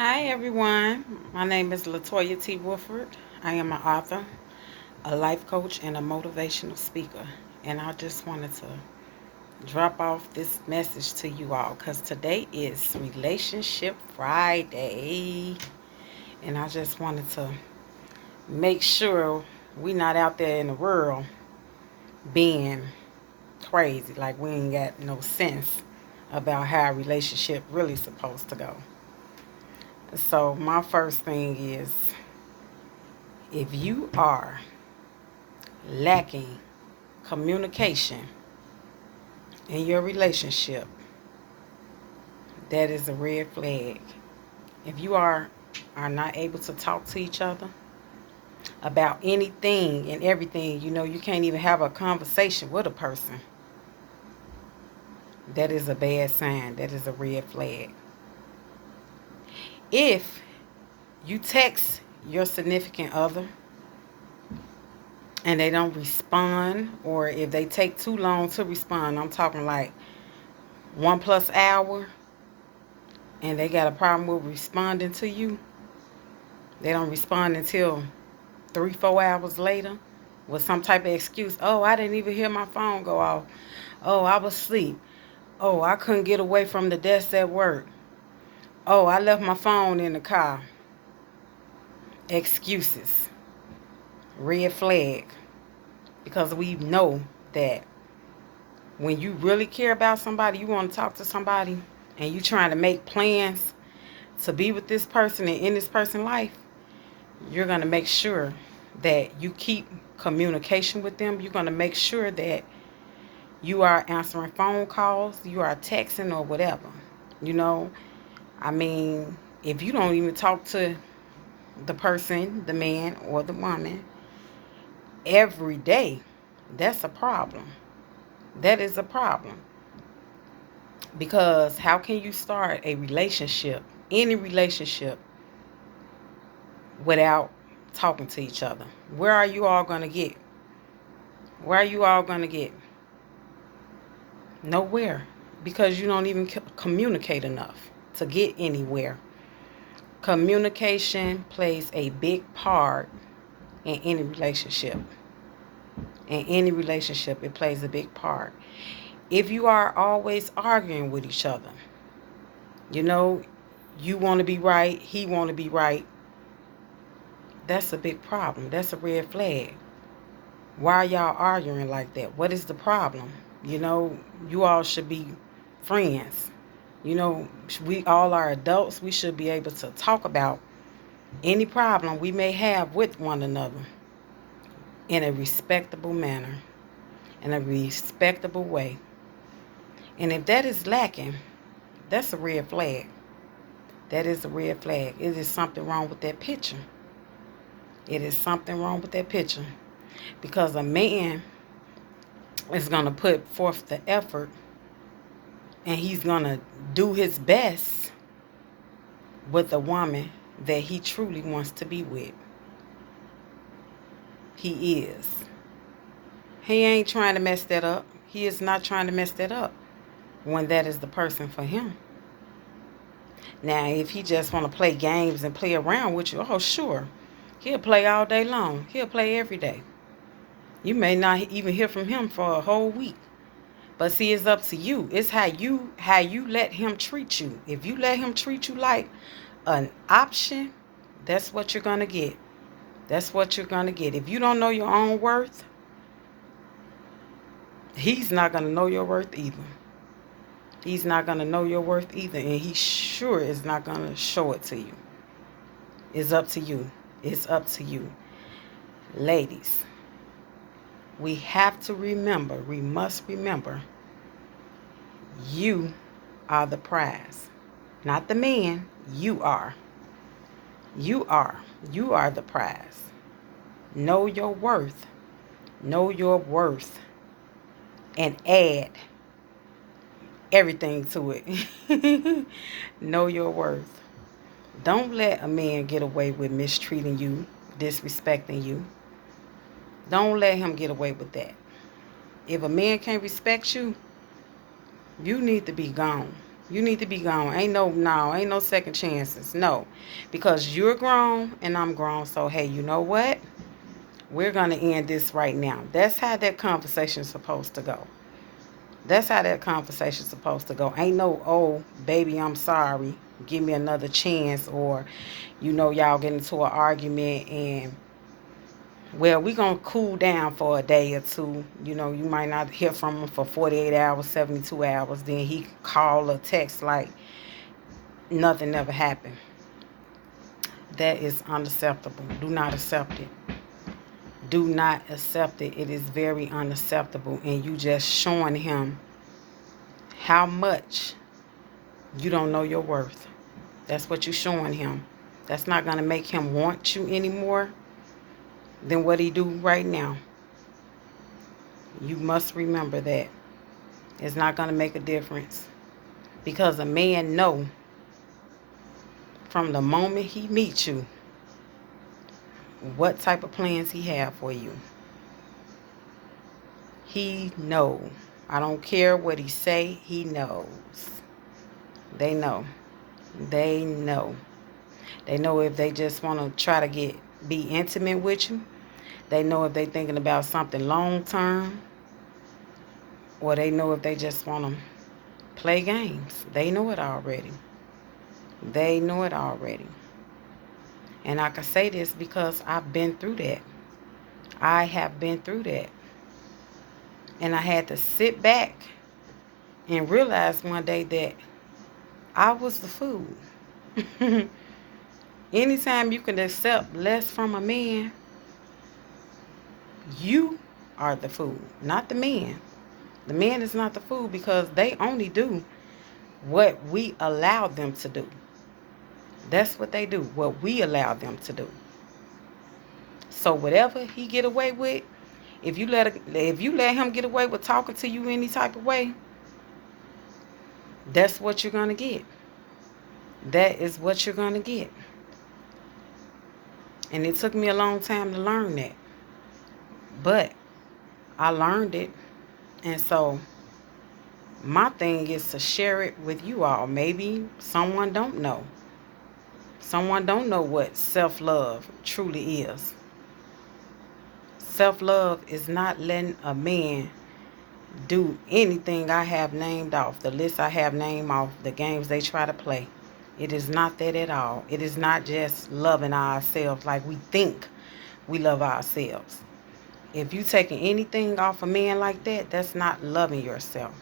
Hi everyone, my name is Latoya Wofford. I am an author, a life coach, and a motivational speaker. And I just wanted to drop off this message to you all because today is Relationship Friday. And I just wanted to make sure we not out there in the world being crazy, like we ain't got no sense about how a relationship really supposed to go. So my first thing is, if you are lacking communication in your relationship, that is a red flag. If you are not able to talk to each other about anything and everything, you can't even have a conversation with a person, that is a bad sign. That is a red flag. If you text your significant other and they don't respond, or if they take too long to respond, I'm talking like 1+ hour, and they got a problem with responding to you, they don't respond until 3-4 hours later with some type of excuse. Oh, I didn't even hear my phone go off. Oh, I was asleep. Oh, I couldn't get away from the desk at work. Oh, I left my phone in the car. Excuses. Red flag. Because we know that when you really care about somebody, you want to talk to somebody, and you trying to make plans to be with this person and in this person's life, you're going to make sure that you keep communication with them. You're going to make sure that you are answering phone calls, you are texting or whatever. You know, I mean, if you don't even talk to the person, the man or the woman, every day, that's a problem. That is a problem. Because how can you start a relationship, any relationship, without talking to each other? Where are you all going to get? Where are you all going to get? Nowhere. Because you don't even communicate enough to get anywhere. Communication plays a big part in any relationship. In any relationship, it plays a big part. If you are always arguing with each other, you know, you want to be right, he want to be right, that's a big problem. That's a red flag. Why are y'all arguing like that? What is the problem? You all should be friends. We all are adults. We should be able to talk about any problem we may have with one another in a respectable manner, in a respectable way. And if that is lacking, that's a red flag. That is a red flag. It is something wrong with that picture. It is something wrong with that picture. Because a man is going to put forth the effort, and he's going to do his best with a woman that he truly wants to be with. He is. He ain't trying to mess that up. He is not trying to mess that up when that is the person for him. Now, if he just want to play games and play around with you, oh, sure. He'll play all day long. He'll play every day. You may not even hear from him for a whole week. But see, it's up to you. It's how you let him treat you. If you let him treat you like an option, that's what you're going to get. That's what you're going to get. If you don't know your own worth, he's not going to know your worth either. He's not going to know your worth either. And he sure is not going to show it to you. It's up to you. It's up to you. Ladies, we have to remember, we must remember, you are the prize. Not the man, you are. You are. You are the prize. Know your worth. Know your worth. And add everything to it. Know your worth. Don't let a man get away with mistreating you, disrespecting you. Don't let him get away with that. If a man can't respect you, you need to be gone. You need to be gone. Ain't no second chances. No. Because you're grown and I'm grown. So, hey, you know what? We're going to end this right now. That's how that conversation's supposed to go. That's how that conversation's supposed to go. Ain't no, oh, baby, I'm sorry. Give me another chance. Or, y'all get into an argument and, well, we going to cool down for a day or two. You might not hear from him for 48 hours, 72 hours. Then he call or text like nothing ever happened. That is unacceptable. Do not accept it. Do not accept it. It is very unacceptable. And you just showing him how much you don't know your worth. That's what you're showing him. That's not going to make him want you anymore than what he do right now. You must remember that. It's not going to make a difference. Because a man know from the moment he meets you what type of plans he have for you. He know. I don't care what he say, he knows. They know. They know. They know if they just want to try to be intimate with you. They know if they thinking about something long term. Or they know if they just want to play games. They know it already. They know it already. And I can say this because I've been through that. I have been through that. And I had to sit back and realize one day that I was the fool. Anytime you can accept less from a man, you are the fool, not the man. The man is not the fool because they only do what we allow them to do. That's what they do, what we allow them to do. So whatever he get away with, if you let him get away with talking to you any type of way, that's what you're going to get. That is what you're going to get. And it took me a long time to learn that. But I learned it. And so my thing is to share it with you all. Maybe someone don't know. Someone don't know what self-love truly is. Self-love is not letting a man do anything I have named off, the list I have named off, the games they try to play. It is not that at all. It is not just loving ourselves like we think we love ourselves. If you taking anything off a man like that, that's not loving yourself.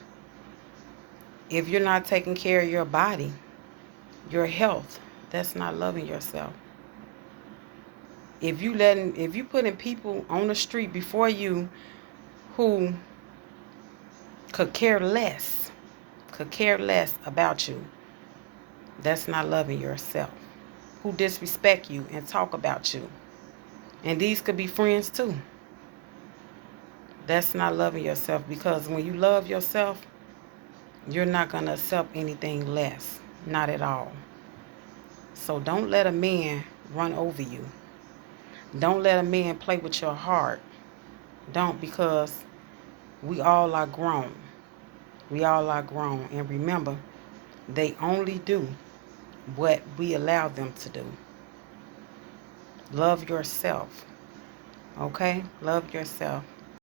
If you're not taking care of your body, your health, that's not loving yourself. If you putting people on the street before you who could care less about you, that's not loving yourself. Who disrespect you and talk about you. And these could be friends too. That's not loving yourself, because when you love yourself, you're not going to accept anything less. Not at all. So don't let a man run over you. Don't let a man play with your heart. Don't, because we all are grown. We all are grown. And remember, they only do what we allow them to do. Love yourself. Okay? Love yourself.